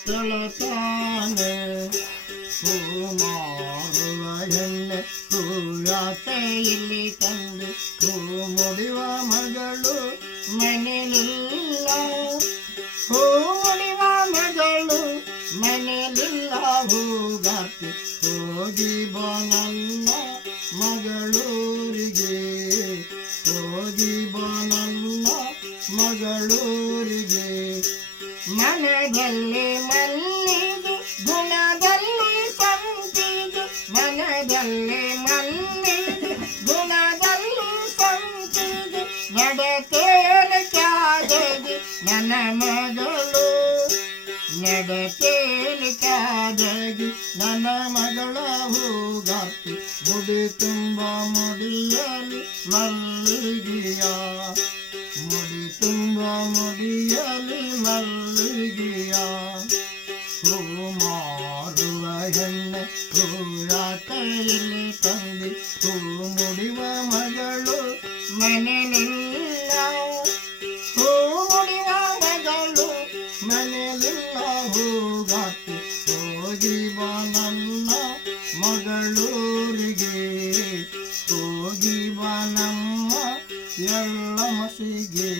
ತಳತಾನೆ ಹೂ ಮಾರುವ ಹೆಣ್ಣೆ ಹೂಯಾಕೆ ಇಲ್ಲಿ ತಂದೆ ಹೂ ಮುಡಿವ ಮಗಳು ಮನೆಯಲ್ಲಿಲ್ಲ ಹೂ ಮುಡಿವ ಮಗಳು ಮನೆಯಲ್ಲಿಲ್ಲ ಹೂಗಾಕಿ ಹೋಗಿ ಬಾ ನನ್ನ ಮಗಳೂರಿಗೆ ಹೋಗಿ ಬಾ ನನ್ನ ಮಗಳೂರಿಗೆ ಮನದಲ್ಲಿ ಮಲ್ಲಿಗೆ ಗುಣದಲ್ಲಿ ಸಂಪಿಗೆ ಮನದಲ್ಲಿ ಮಲ್ಲಿಗೆ ಗುಣದಲ್ಲಿ ಸಂಪಿಗೆ ನಡತೇನೆ ಕಾದಗಿ ನನ್ನ ಮಗಳು ನಡತೇನೆ ಕಾದಗಿ ನನ್ನ ಮಗಳ ಹೂಗಾಕಿ ಮುಡಿ ತುಂಬ ಮುಡಿಯಲಿ ಮಲ್ಲಿಗೆಯ ಮುಡಿ ತುಂಬ ಮುಡಿಯಲಿ ಮಲ್ಲಿಗೆಯ ಹೂ ಮಾರುವ ಹೆಣ್ಣೆ ಹೂಯಾಕೆಯಲ್ಲಿ ತಂದೆ ಹೂ ಮುಡಿವ ಮಗಳು ಮನೆಯಲ್ಲಿಲ್ಲ ಹೂ ಮುಡಿವ ಮಗಳು ಮನೆಯಲ್ಲಿಲ್ಲ ಹೂಗಾಕಿ ಹೋಗಿ ಬಾ ನನ್ನ ಮಗಳೂರಿಗೆ ಹೋಗಿ ಬಾ ನಮ್ಮ ಎಲ್ಲ ಮಸಿಗೆ